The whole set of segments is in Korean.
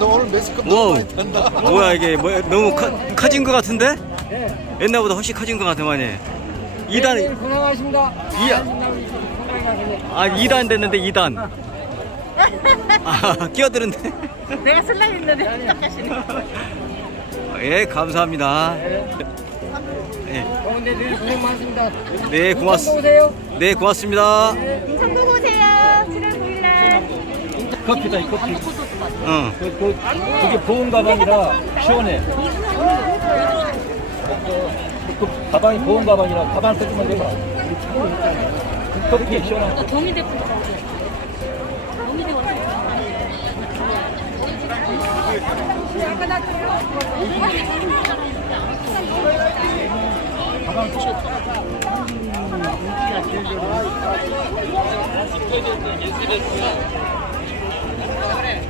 너 오늘 뭐야 이게 뭐, 너무 커, 커진 것 네. 같은데? 예 옛날보다 훨씬 커진 것 같아 많이 네. 2단 예, 네. 고 2단 고생하십니다. 이... 고생하십니다. 이... 고생하십니다. 아 2단 됐는데 2단 끼어드는데 내가 슬라이드인데 아, 예 감사합니다 네, 네, 네. 네. 네. 고맙습니다. 네습니다네 고맙습니다 네 고맙습니다 네. 네. 천보 오세요 7피다 네. 커피 어. 그, 그, 그게 보온 가방이라 시원해. 그, 가방 보온 가방이라 가방 세트만 대봐. 그렇시원하 경이 대표. 경이 대표. 가방 투 Yeah.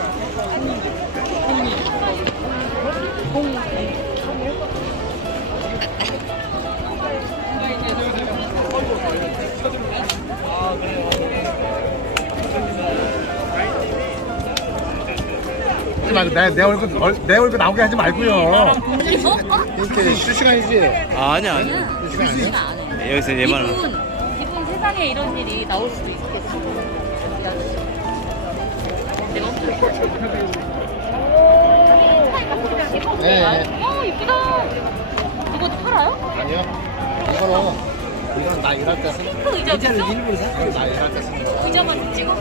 공 내, 내 얼굴 얼, 내 얼굴 나오게 하지 말고요. 이렇게 실시간이지. 아 아니야 아니야. 음, 네, 여기서 예만. 이분, 이분 세상에 이런 일이 나올 수도 있겠어. 내가 네. 어 이쁘다. 이거 팔아요? 아니요. 이거로 이건 아. 나 일할 때 의자 의자를 일부러 사? 나 일할 때 의자만 찍어.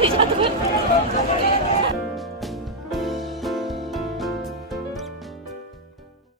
의자도